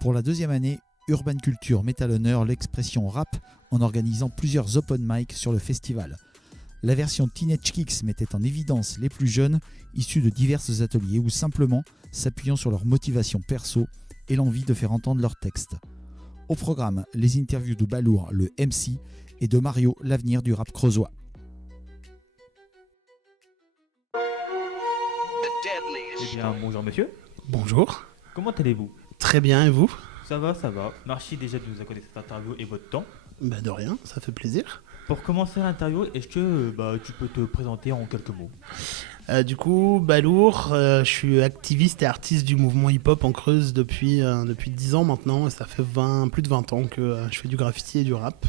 Pour la deuxième année, Urban Culture met à l'honneur l'expression rap en organisant plusieurs open mic sur le festival. La version Teenage Kicks mettait en évidence les plus jeunes issus de divers ateliers ou simplement s'appuyant sur leur motivation perso et l'envie de faire entendre leurs textes. Au programme, les interviews de Balour, le MC, et de Mario, l'avenir du rap creusois. Eh bien, bonjour monsieur. Bonjour. Comment allez-vous? Très bien, et vous? Ça va, ça va. Merci déjà de nous accorder cette interview et votre temps. Bah de rien, ça fait plaisir. Pour commencer l'interview, est-ce que tu peux te présenter en quelques mots? Du coup, Balour, je suis activiste et artiste du mouvement hip-hop en Creuse depuis 10 ans maintenant. Et ça fait plus de 20 ans que je fais du graffiti et du rap.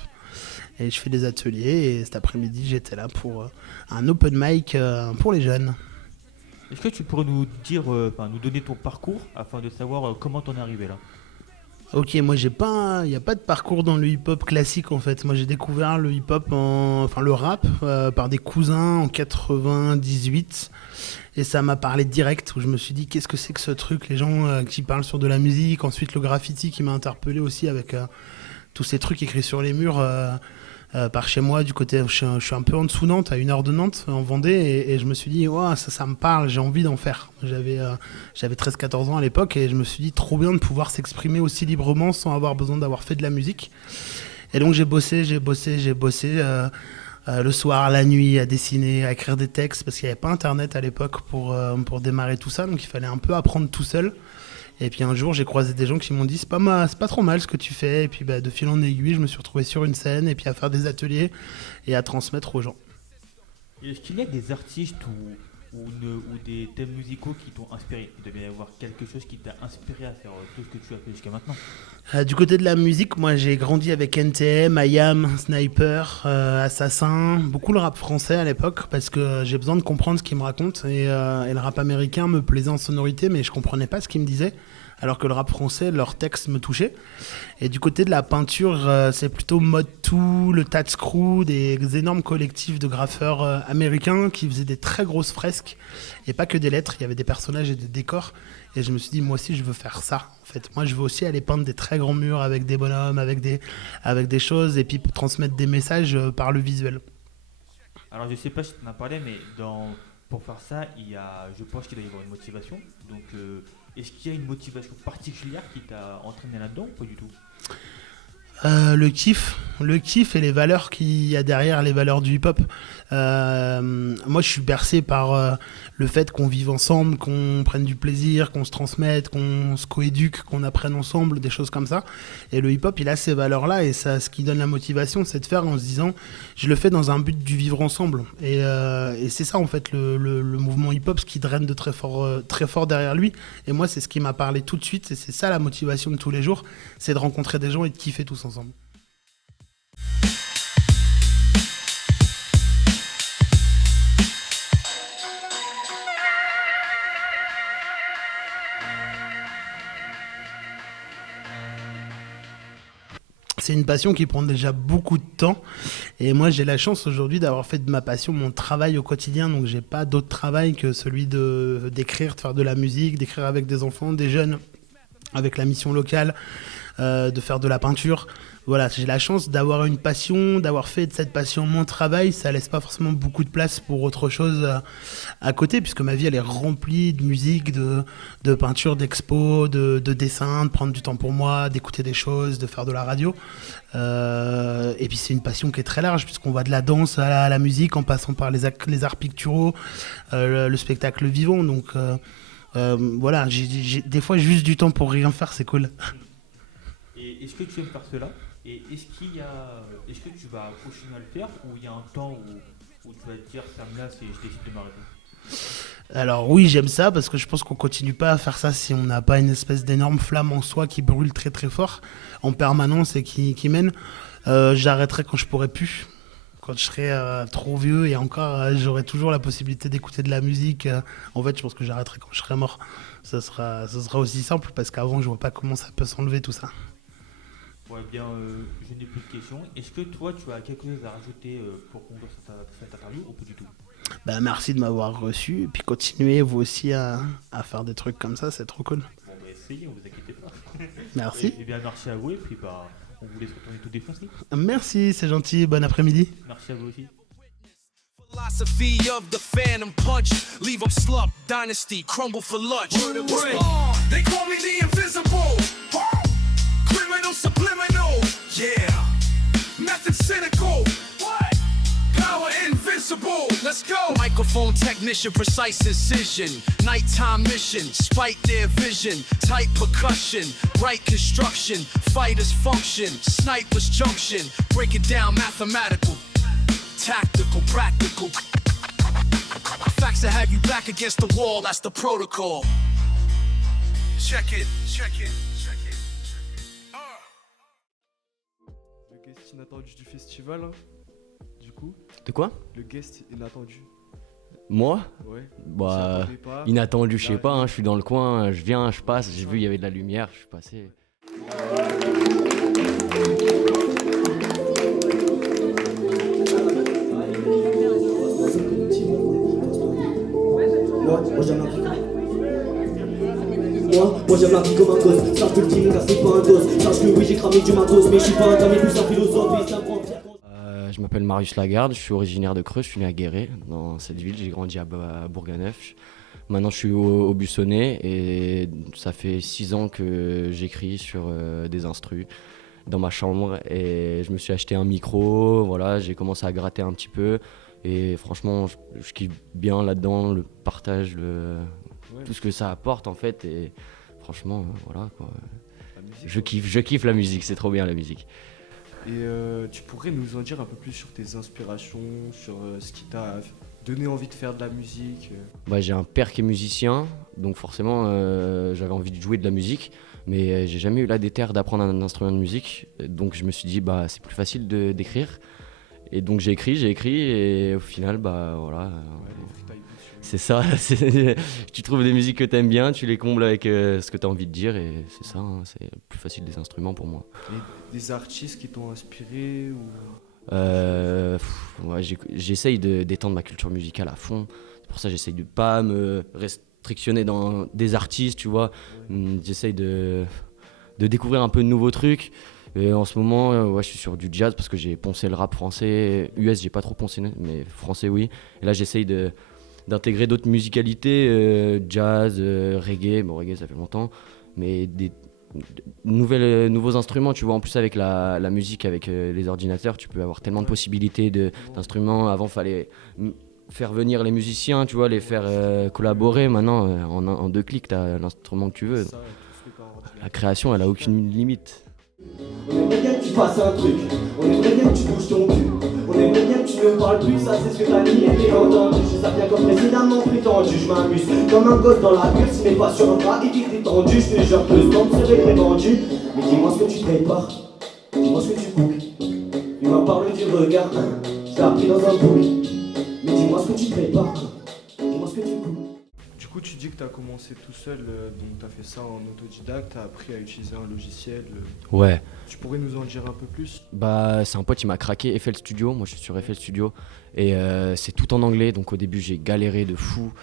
Et je fais des ateliers. Et cet après-midi, j'étais là pour un open mic pour les jeunes. Est-ce que tu pourrais nous dire, nous donner ton parcours afin de savoir comment t'en es arrivé là? Ok, moi il n'y a pas de parcours dans le hip-hop classique en fait. Moi j'ai découvert le hip-hop, le rap, par des cousins en 98. Et ça m'a parlé direct, où je me suis dit qu'est-ce que c'est que ce truc, les gens qui parlent sur de la musique. Ensuite le graffiti qui m'a interpellé aussi avec tous ces trucs écrits sur les murs par chez moi, du côté, je suis un peu en dessous Nantes, à 1 heure de Nantes, en Vendée. Et je me suis dit, wow, ça me parle, j'ai envie d'en faire. J'avais 13-14 ans à l'époque et je me suis dit, trop bien de pouvoir s'exprimer aussi librement sans avoir besoin d'avoir fait de la musique. Et donc j'ai bossé le soir, la nuit, à dessiner, à écrire des textes, parce qu'il n'y avait pas internet à l'époque pour démarrer tout ça, donc il fallait un peu apprendre tout seul. Et puis un jour, j'ai croisé des gens qui m'ont dit c'est pas trop mal ce que tu fais. Et puis de fil en aiguille, je me suis retrouvé sur une scène et puis à faire des ateliers et à transmettre aux gens. Est-ce qu'il y a des artistes ou des thèmes musicaux qui t'ont inspiré? Il devait y avoir quelque chose qui t'a inspiré à faire tout ce que tu as fait jusqu'à maintenant. Du côté de la musique, moi j'ai grandi avec NTM, IAM, Sniper, Assassin, beaucoup le rap français à l'époque parce que j'ai besoin de comprendre ce qu'ils me racontent et le rap américain me plaisait en sonorité mais je comprenais pas ce qu'ils me disaient. Alors que le rap français, leurs textes me touchaient. Et du côté de la peinture, c'est plutôt Mode 2, le Tats Crew, des énormes collectifs de graffeurs américains qui faisaient des très grosses fresques. Et pas que des lettres, il y avait des personnages et des décors. Et je me suis dit, moi aussi, je veux faire ça. En fait, moi, je veux aussi aller peindre des très grands murs avec des bonhommes, avec des choses, et puis transmettre des messages par le visuel. Alors, je sais pas si tu en as parlé, mais pour faire ça, je pense qu'il doit y avoir une motivation. Donc, est-ce qu'il y a une motivation particulière qui t'a entraîné là-dedans ou pas du tout? Le kiff et les valeurs qu'il y a derrière les valeurs du hip-hop. Moi, je suis bercé par le fait qu'on vive ensemble, qu'on prenne du plaisir, qu'on se transmette, qu'on se coéduque, qu'on apprenne ensemble, des choses comme ça. Et le hip-hop, il a ces valeurs-là et ça, ce qui donne la motivation, c'est de faire en se disant, je le fais dans un but du vivre ensemble. Et c'est ça, en fait, le mouvement hip-hop, ce qui draine de très fort derrière lui. Et moi, c'est ce qui m'a parlé tout de suite. Et c'est ça la motivation de tous les jours, c'est de rencontrer des gens et de kiffer tous ensemble. C'est une passion qui prend déjà beaucoup de temps et moi j'ai la chance aujourd'hui d'avoir fait de ma passion mon travail au quotidien, donc j'ai pas d'autre travail que celui d'écrire, de faire de la musique, d'écrire avec des enfants, des jeunes, avec la mission locale, de faire de la peinture. Voilà, j'ai la chance d'avoir une passion, d'avoir fait de cette passion mon travail. Ça laisse pas forcément beaucoup de place pour autre chose à côté, puisque ma vie elle est remplie de musique, de peinture, d'expo, de dessin, de prendre du temps pour moi, d'écouter des choses, de faire de la radio. Et puis c'est une passion qui est très large, puisqu'on va de la danse à la musique, en passant par les arts picturaux, le spectacle vivant. Donc voilà, j'ai des fois juste du temps pour rien faire, c'est cool. Et est-ce que tu aimes faire cela? Et est-ce que tu vas continuer à le faire ou il y a un temps où tu vas te dire ça me lasse et je décide de m'arrêter? Alors oui, j'aime ça parce que je pense qu'on continue pas à faire ça si on n'a pas une espèce d'énorme flamme en soi qui brûle très très fort en permanence et qui mène. J'arrêterai quand je pourrai plus, quand je serai trop vieux et encore j'aurai toujours la possibilité d'écouter de la musique. En fait, je pense que j'arrêterai quand je serai mort. Ça sera aussi simple parce qu'avant je vois pas comment ça peut s'enlever tout ça. Ouais, bien, je n'ai plus de questions. Est-ce que toi, tu as quelque chose à rajouter pour conclure cette interview ou pas du tout? Merci de m'avoir reçu et puis continuez vous aussi à faire des trucs comme ça, c'est trop cool. Bon, essayez, ne vous inquiétez pas. Merci. Et bien merci à vous et puis on vous laisse retourner tout défoncer. Merci, c'est gentil. Bon après-midi. Merci à vous aussi. Philosophy of the phantom punch. Leave 'em slumped, dynasty crumble for lunch. They call me the invisible. Criminal subliminal. Yeah. Method cynical. What? Power invincible. Let's go. Microphone technician, precise incision. Nighttime mission, spite their vision. Tight percussion, right construction. Fighters function, snipers junction. Break it down mathematical. Tactical, practical. Facts that have you back against the wall, that's the protocol. Check it, check it, check it. Le guest inattendu du festival, hein, du coup. De quoi? Le guest inattendu. Moi? Ouais. Bah, S'y attendait pas. inattendu, je sais Il pas, arrive. je suis dans le coin, je viens, je passe, j'ai vu il y avait de la lumière, je suis passé. Moi j'aime la vie comme un gosse, sache que le team car c'est pas un dos. Sache que oui j'ai cramé du matos, mais je suis pas un gamin plus un philosophe et ça me prend bien. Je m'appelle Marius Lagarde, je suis originaire de Creuse, je suis né à Guéret, dans cette ville, j'ai grandi à Bourganeuf. Maintenant je suis au Bussonnet et ça fait 6 ans que j'écris sur des instrus dans ma chambre et je me suis acheté un micro, voilà, j'ai commencé à gratter un petit peu et franchement je kiffe bien là-dedans, le partage, tout ce que ça apporte en fait et franchement voilà quoi. La musique, Je kiffe la musique, c'est trop bien la musique. Et tu pourrais nous en dire un peu plus sur tes inspirations, sur ce qui t'a donné envie de faire de la musique Bah, j'ai un père qui est musicien, donc forcément j'avais envie de jouer de la musique, mais j'ai jamais eu la déterre d'apprendre un instrument de musique, donc je me suis dit bah c'est plus facile d'écrire, et donc j'ai écrit et au final bah voilà, Ouais, les freestyle beats sur- c'est ça, tu trouves des musiques que t'aimes bien, tu les combles avec ce que t'as envie de dire, et c'est ça, hein, c'est plus facile des instruments pour moi. Et des artistes qui t'ont inspiré ou... Ouais, j'essaye d'étendre ma culture musicale à fond. C'est pour ça que j'essaye de pas me restrictionner dans des artistes, tu vois. J'essaye de découvrir un peu de nouveaux trucs. Et en ce moment, ouais, je suis sur du jazz parce que j'ai poncé le rap français. US, j'ai pas trop poncé, mais français, oui. Et là, j'essaye d'intégrer d'autres musicalités, jazz, reggae. Bon, reggae, ça fait longtemps. Mais des nouveaux instruments, tu vois, en plus avec la musique, avec les ordinateurs, tu peux avoir tellement de possibilités d'instruments. Avant, fallait faire venir les musiciens, tu vois, les faire collaborer. Maintenant, en 2 clics, tu as l'instrument que tu veux. Ça, tout se fait par ordinateur. La création, elle a aucune limite. On aimerait bien que tu fasses un truc, on aimerait bien que tu bouges ton cul. On aimerait bien que tu ne parles plus, ça c'est ce que t'as dit et t'es entendu. Je sais bien comme précédemment prétendu, je m'amuse comme un gosse dans la bulle, mais pas sur un bras et qui est tendu. Je te jure que ce temps serait répandu. Mais dis-moi ce que tu prépares, dis-moi ce que tu cookes. Il m'a parlé du regard, je l'ai appris dans un book. Mais dis-moi ce que tu prépares, dis-moi ce que tu cookes. Du coup, tu dis que tu as commencé tout seul, donc tu as fait ça en autodidacte, tu as appris à utiliser un logiciel. Ouais. Tu pourrais nous en dire un peu plus? Bah, c'est un pote, il m'a craqué FL Studio. Moi, je suis sur FL Studio. Et c'est tout en anglais. Donc, au début, j'ai galéré de fou.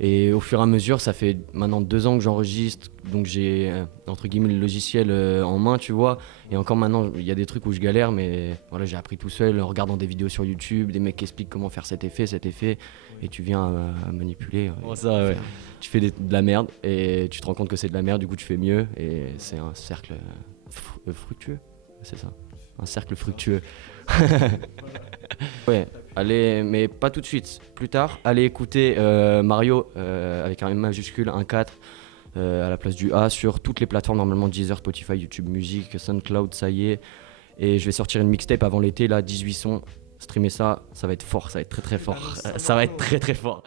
Et au fur et à mesure, ça fait maintenant 2 ans que j'enregistre. Donc, j'ai, entre guillemets, le logiciel en main, tu vois. Et encore maintenant, il y a des trucs où je galère. Mais voilà, j'ai appris tout seul en regardant des vidéos sur YouTube. Des mecs qui expliquent comment faire cet effet. Et tu viens à manipuler. Ouais. Ça, ouais. Tu fais de la merde. Et tu te rends compte que c'est de la merde. Du coup, tu fais mieux. Et c'est un cercle fructueux. C'est ça. Un cercle fructueux. Ouais, allez, mais pas tout de suite. Plus tard, allez écouter Mario avec un M majuscule, un 4 à la place du A sur toutes les plateformes, normalement Deezer, Spotify, YouTube Music, SoundCloud, ça y est. Et je vais sortir une mixtape avant l'été, là, 18 sons. Streamer ça, ça va être fort, ça va être très très fort. Ça va être très très fort.